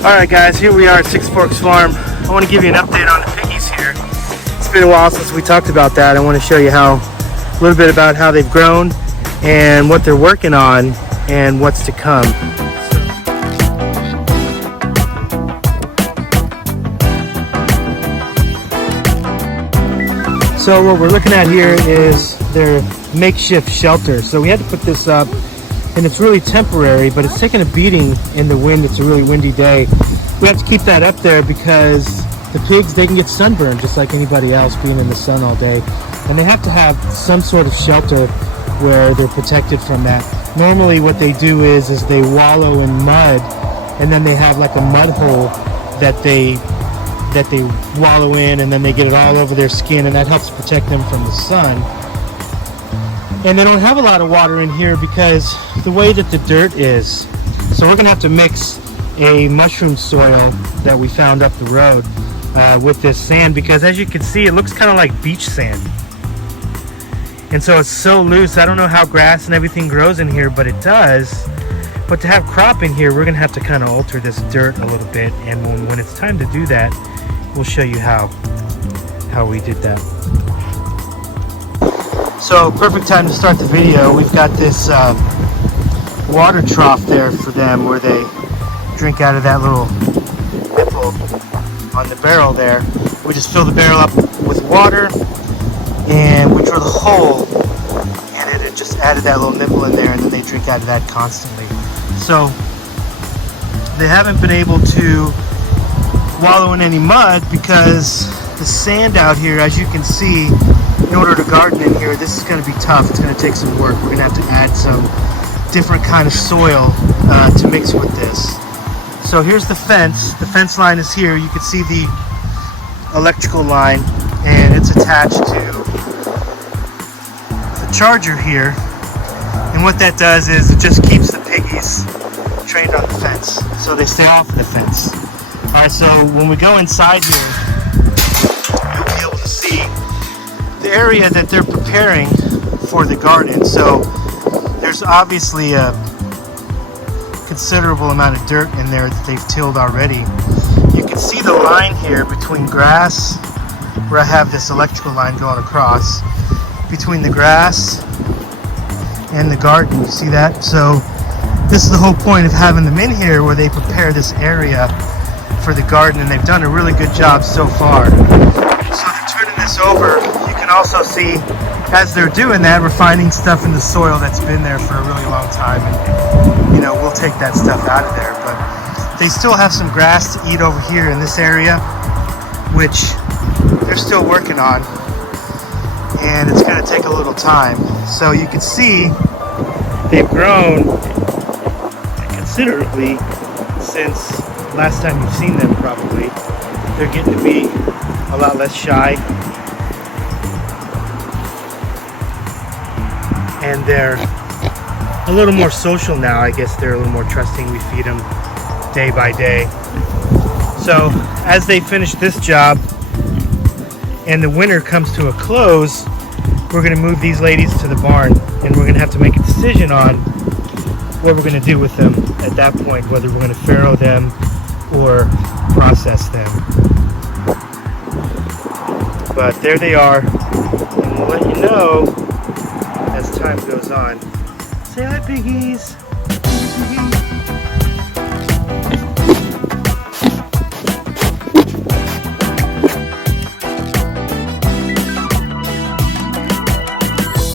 Alright guys, here we are at Six Forks Farm. I want to give you an update on the piggies here. It's been a while since we talked about that. I want to show you a little bit about how they've grown and what they're working on and what's to come. So what we're looking at here is their makeshift shelter. So we had to put this up, and it's really temporary, but it's taking a beating in the wind. It's a really windy day. We have to keep that up there because the pigs, they can get sunburned just like anybody else being in the sun all day. And they have to have some sort of shelter where they're protected from that. Normally what they do is they wallow in mud, and then they have like a mud hole that they wallow in, and then they get it all over their skin, and that helps protect them from the sun. And they don't have a lot of water in here because the way that the dirt is. So we're gonna have to mix a mushroom soil that we found up the road with this sand, because as you can see, it looks kind of like beach sand. And so it's so loose. I don't know how grass and everything grows in here, but it does. But to have crop in here, we're gonna have to kind of alter this dirt a little bit. And when it's time to do that, we'll show you how we did that. So perfect time to start the video. We've got this water trough there for them where they drink out of that little nipple on the barrel there. We just fill the barrel up with water, and we drill the hole, and it just added that little nipple in there, and then they drink out of that constantly. So they haven't been able to wallow in any mud because the sand out here, as you can see, in order to garden in here, this is going to be tough. It's going to take some work. We're going to have to add some different kind of soil to mix with this. So here's the fence. The fence line is here. You can see the electrical line, and it's attached to the charger here. And what that does is it just keeps the piggies trained on the fence, so they stay off of the fence. All right, so when we go inside here, you'll be able to see the area that they're preparing for the garden. So there's obviously a considerable amount of dirt in there that they've tilled already. You can see the line here between grass, where I have this electrical line going across, between the grass and the garden. You see that? So this is the whole point of having them in here, where they prepare this area for the garden, and they've done a really good job so far. So they're turning this over. You can also see, as they're doing that, we're finding stuff in the soil that's been there for a really long time, and you know, we'll take that stuff out of there. But they still have some grass to eat over here in this area, which they're still working on, and it's going to take a little time. So you can see they've grown considerably since last time you've seen them. Probably they're getting to be a lot less shy, and they're a little more social now. I guess they're a little more trusting. We feed them day by day. So as they finish this job and the winter comes to a close, we're going to move these ladies to the barn, and we're going to have to make a decision on what we're going to do with them at that point, whether we're going to farrow them or process them. But there they are, and we'll let you know as time goes on. Say hi, piggies.